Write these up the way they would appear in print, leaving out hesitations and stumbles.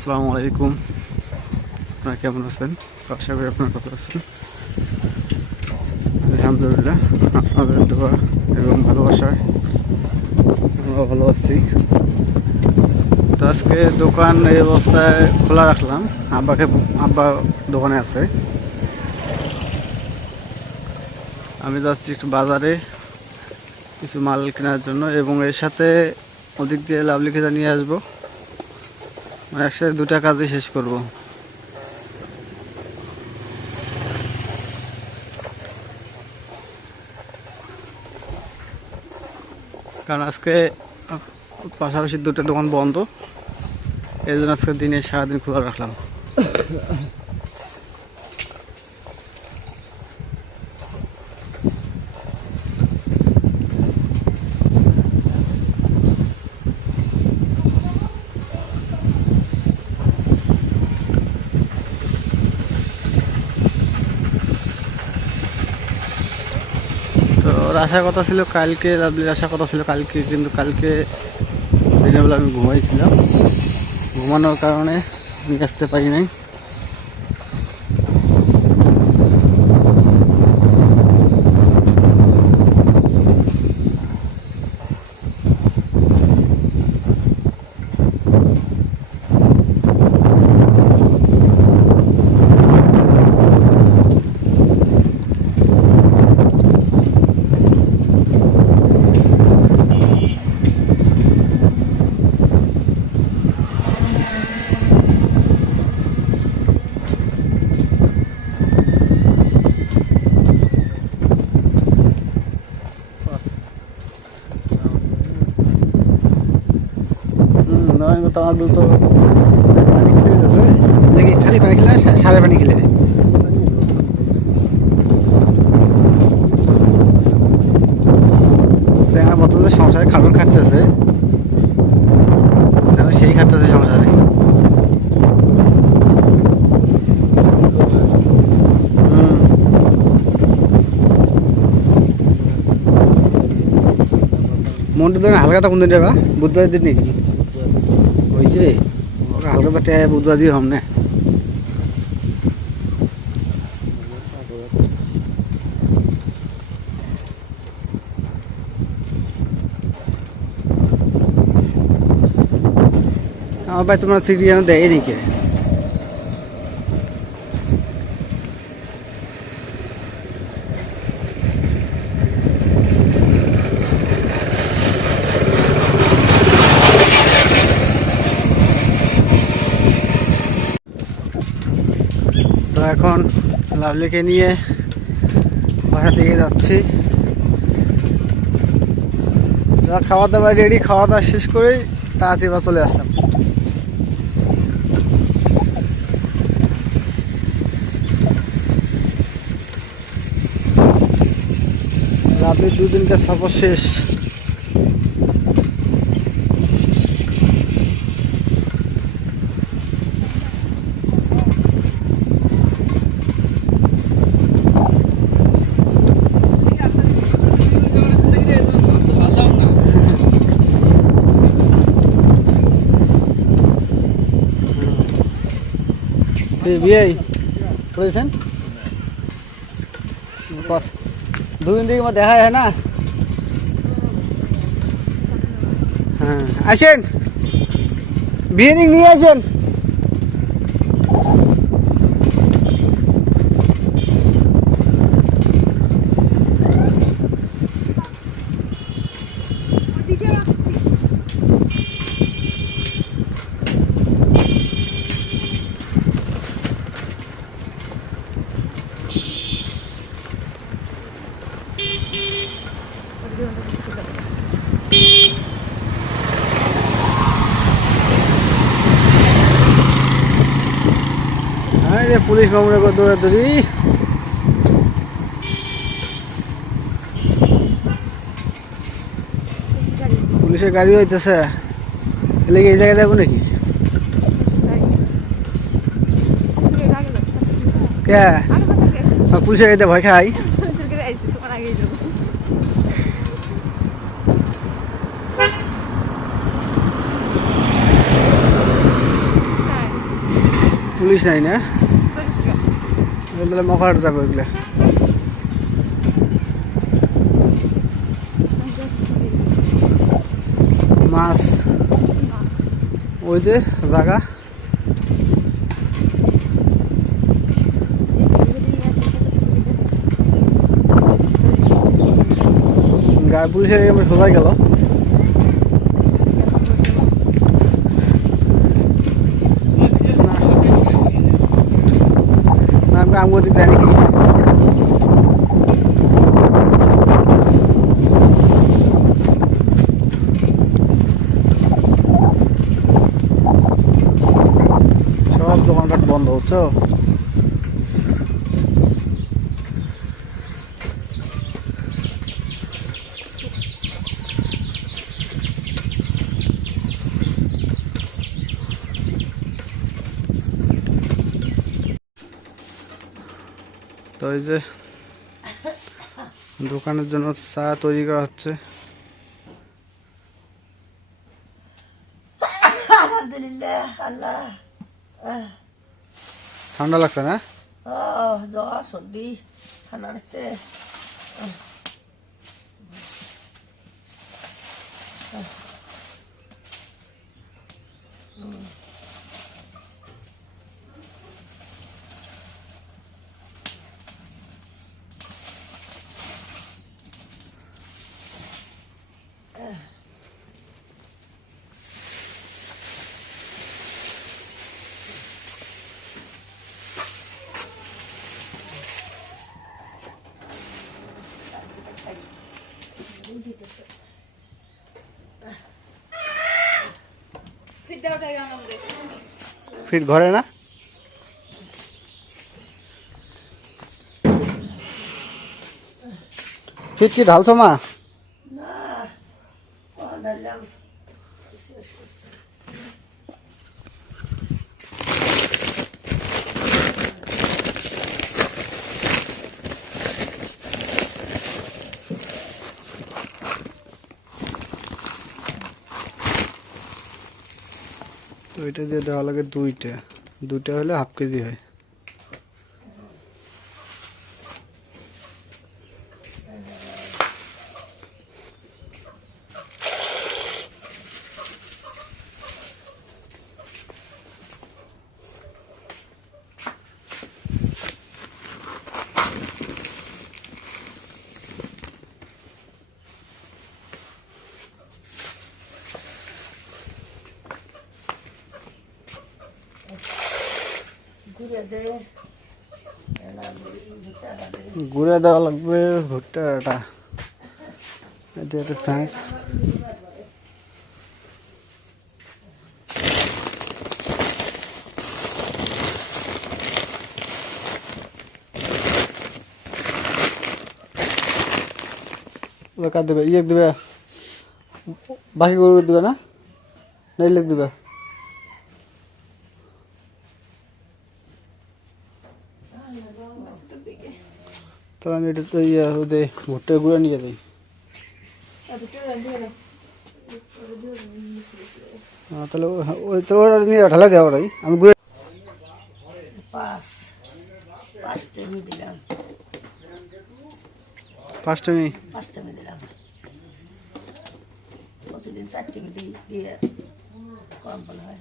আসসালামু আলাইকুম। আপনারা কেমন আছেন? আশা করি আপনারা ভালো আছেন। আলহামদুলিল্লাহ, আপনাদের দোয়া এবং ভালোবাসায় আমরা ভালো আছি। তো আজকে দোকান এই অবস্থায় খোলা রাখলাম। আব্বা দোকানে আছে, আমি যাচ্ছি একটু বাজারে কিছু মাল কেনার জন্য এবং এর সাথে ওদিক দিয়ে লাভলি খেজা নিয়ে আসবো। মানে একসাথে দুটা কাজই শেষ করব। কারণ আজকে পাশাপাশি দুটো দোকান বন্ধ, এই জন্য আজকে দিনে সারাদিন খোলা রাখলাম। তো ওর আসার কথা ছিল কালকে, লাভলির আসার কথা ছিল কালকে, কিন্তু কালকে দিনের বেলা আমি ঘুমাইছিলাম। ঘুমানোর কারণে নিয়ে আসতে পারি নাই। তোমার তো পানি খেলে যাচ্ছে নাকি? খালি পানি খেলে সারে পানি খেলে আমার বর্তমানে সংসারে খাটুন খাটতেছে, সেই খাটতেছে সংসারে। মনটা তো হালকাটা কোন দিন বা বুধবারের দিন নাকি হয়েছে? হালকা তো বুধবার দিয়ে হম না। আমার ভাই তোমার সিটি যেন দেয় নাকি? তো এখন লাভলিকে নিয়ে বাসা দিকে যাচ্ছি। খাওয়া দাওয়া রেডি, খাওয়া দাওয়া শেষ করেই তাড়াতাড়ি বা চলে আসলাম। লাভলির দুদিনকার সফর শেষ। বিয়ে করেছেন দুদিন থেকে দেখা যায় না। হ্যাঁ, আসেন বিয়ে নিয়ে আসেন। পুলিশ মামলা করে দৌড়াদৌড়ি। পুলিশের গাড়ি হইতেছে, এলে এই জায়গায় যাবো নাকি? কে পুলিশের গাড়িতে ভয় খাই? পুলিশ নাই না, এগুলো মকার যাবো এগুলো। মাছ ওই যে জায়গা, গায়ে পুলিশের সোজাই গেল। আমি ওদিক যাই নাকি, সব দোকানপাট বন্ধ হচ্ছে। তো এই যে দোকানের জন্য চা তৈরি করা হচ্ছে। ঠান্ডা লাগছে না? জ্বর সর্দি ঠান্ডা লাগছে। ফির ঘরে না, ফির কি ঢালছো মা? তো এটা দিয়ে দেওয়া লাগে দুইটা, দুইটা হলে হাফ কেজি হয়। গুঁড়ে দেওয়া লাগবে ভুট্টাটা, এটা একটা থাক। কাট দেবে, ইয়ে দেবে, বাকি গরু দেবে না, নাই লিখ দেবে। তাহলে আমি এটা তো ইয়ে ওদের ভুট্টার গুঁড়ো নিয়ে দিই। তাহলে ওই তো ওটা নিয়ে ঢালা দেওয়া ওটাই আমি গুঁড়ো পাঁচটা দিলাম। প্রতিদিন 4 টিভি দিয়ে কম বলা হয়।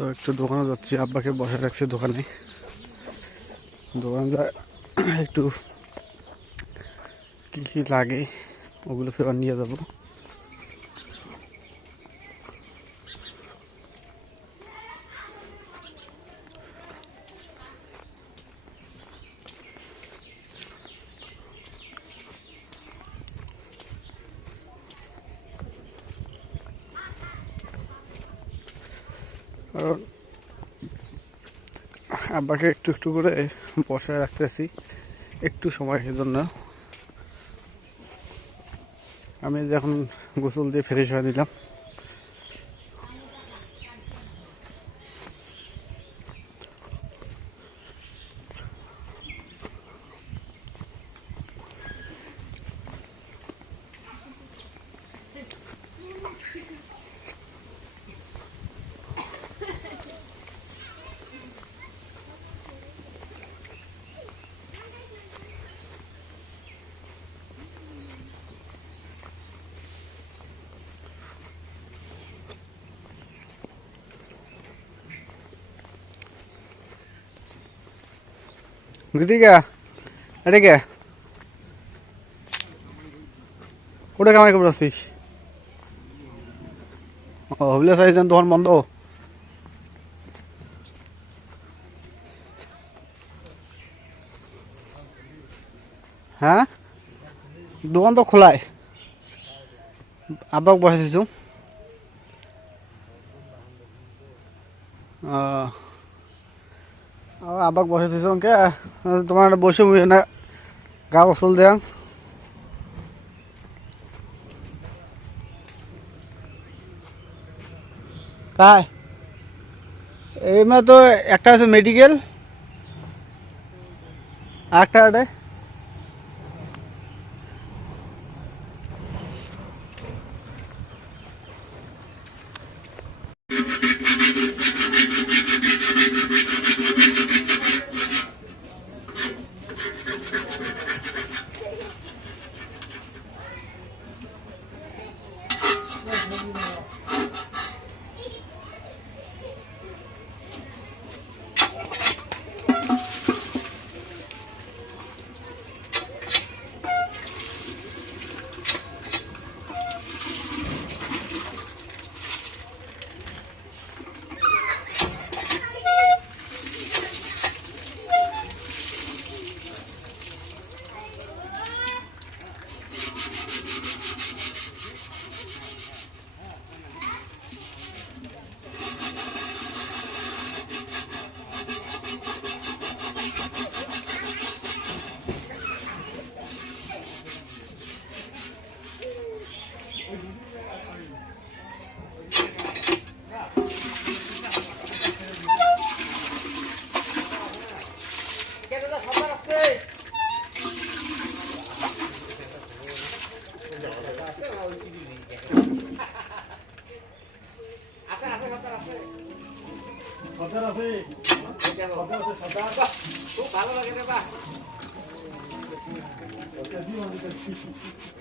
তো একটু দোকানে যাচ্ছি, আব্বাকে বসে রাখছি দোকানে, দোকানে যা একটু কী কী লাগে ওগুলো ফেরত নিয়ে যাবো। কারণ আব্বাকে একটু একটু করে বসায় রাখতেছি একটু সময়ের জন্য। আমি যখন গোসল দিয়ে ফ্রেশ হয়ে দিলাম, গীতিকা এটা কে কোটা কামাই করে আসছিস? ও হবিলে চাইছেন তখন বন্ধ। হ্যাঁ দোকান তো খোলাই, আব্বাক বসে দিছো। আব্বাক বসে দিছো কে তোমার বসে না গা গোসল দেয়া। তাই এইমাত্র তো একটা আছে মেডিকেল, একটা আটে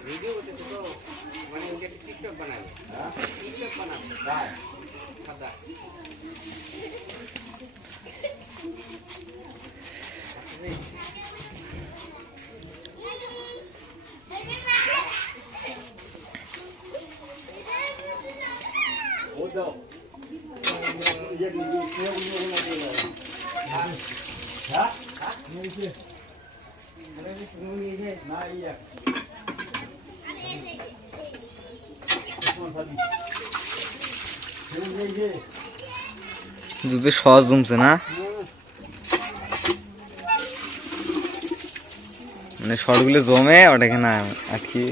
ভিডিও করতেছে তো মানে ওটা টিকটক বানাবে, টিকটক বানাবে সাদা। দুধে সহজ জমছে না, মানে শর্টগুলো জমে ওটাকে না আর কি।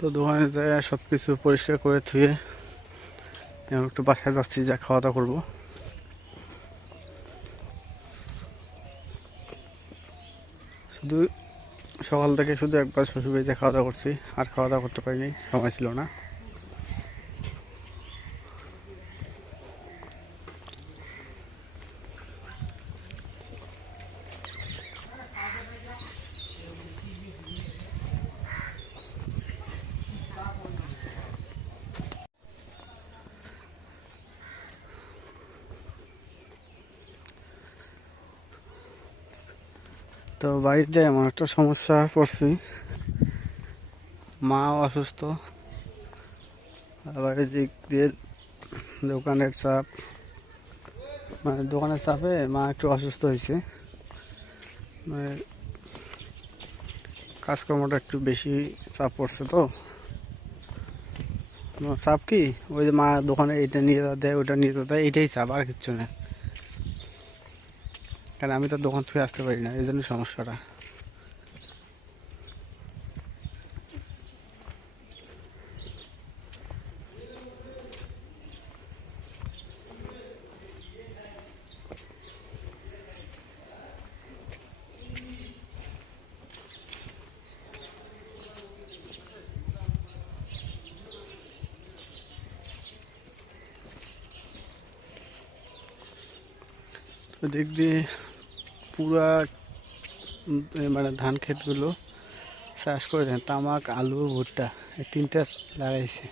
তো দোকানে যাই সব কিছু পরিষ্কার করে ধুয়ে এখন একটু বাসায় যাচ্ছি, যা খাওয়া দাওয়া করবো। শুধু সকাল থেকে শুধু একবার শ্বশুরবাড়িতে খাওয়া দাওয়া করছি, আর খাওয়া দাওয়া করতে পারিনি, সময় ছিল না। তো বাড়িতে এমন একটা সমস্যা পড়ছি, মা অসুস্থ, আবার এদিক দিয়ে দোকানের চাপ, মানে দোকানের চাপে মা একটু অসুস্থ হয়েছে, মানে কাজকর্মটা একটু বেশি চাপ পড়ছে। তো চাপ কি, ওই যে মা দোকানে এটা নিয়ে দেয় ওটা নিয়ে দেয়, এইটাই চাপ, আর কিচ্ছু না। কারণ আমি তো দোকান থেকে আসতে পারি না, এই জন্য সমস্যাটা। দিক দিয়ে পুরা মানে ধান ক্ষেতগুলো চাষ করে দেন, তামাক, আলু, ভুট্টা, এই তিনটা লাগাইছে।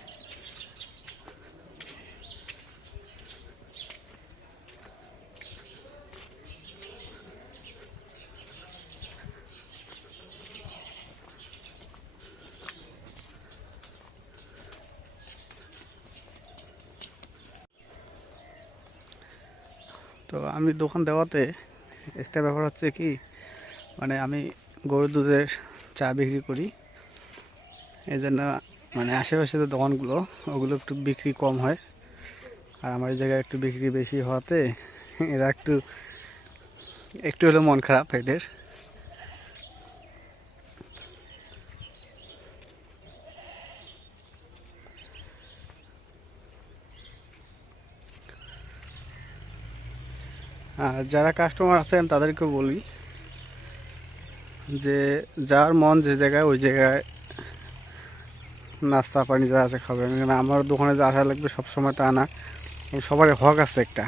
তো আমি দোকান দেওয়াতে একটা ব্যাপার হচ্ছে কি, মানে আমি গরুর দুধের চা বিক্রি করি, এই জন্য মানে আশেপাশে যে দোকানগুলো ওগুলো একটু বিক্রি কম হয়, আর আমার এই জায়গায় একটু বিক্রি বেশি হওয়াতে এরা একটু একটু হলেও মন খারাপ এদের। আর যারা কাস্টমার আছেন তাদেরকে বলি যে যার মন যে জায়গায় ওই জায়গায় নাস্তা পানি যা আছে খাবে। আমার দোকানে যে আসা লাগবে সবসময় তা না, সবারই হক আছে একটা।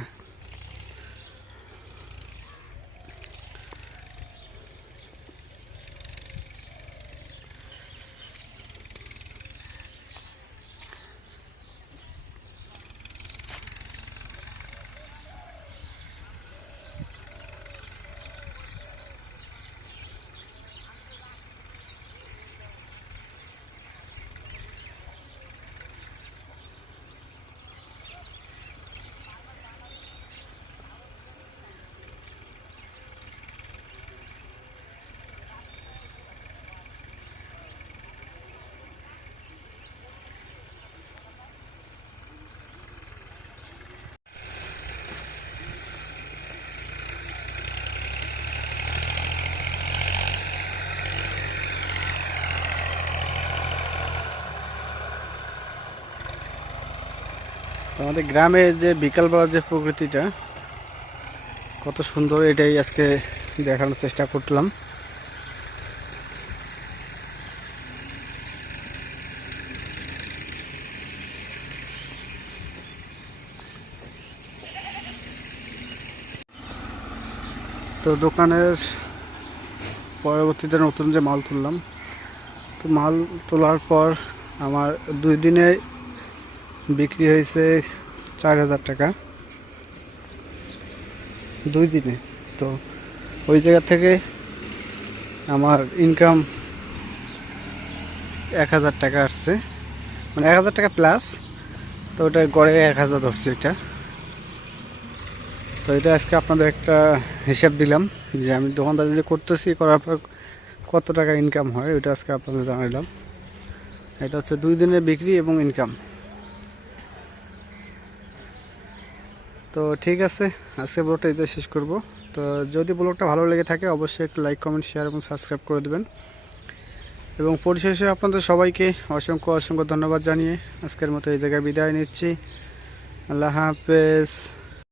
আমাদের গ্রামের যে বিকালবেলার যে প্রকৃতিটা কত সুন্দর, এটাই আজকে দেখানোর চেষ্টা করলাম। তো দোকানের পরবর্তীতে নতুন যে মাল তুললাম, তো মাল তোলার পর আমার 2 দিনে বিক্রি হয়েছে 4000 টাকা, 2 দিনে। তো ওই জায়গা থেকে আমার ইনকাম 1000 টাকা আসছে, মানে 1000 টাকা প্লাস। তো ওটা গড়ে 1000 ধরছে এটা। তো এটা আজকে আপনাদের একটা হিসাব দিলাম যে আমি দোকানদারি যে করতেছি, করার পর কত টাকা ইনকাম হয়, ওইটা আজকে আপনাদের জানালাম। এটা হচ্ছে 2 দিনের বিক্রি এবং ইনকাম। তো ঠিক আছে, আজকে ব্লগটা এতে শেষ করব। তো যদি ব্লগটা ভালো লেগে থাকে অবশ্যই একটু লাইক, কমেন্ট, শেয়ার এবং সাবস্ক্রাইব করে দেবেন। এবং পরিশেষে আপনাদের সবাইকে অসংখ্য অসংখ্য ধন্যবাদ জানিয়ে আজকের মতো এই জায়গায় বিদায় নিচ্ছি। আল্লাহ হাফেজ।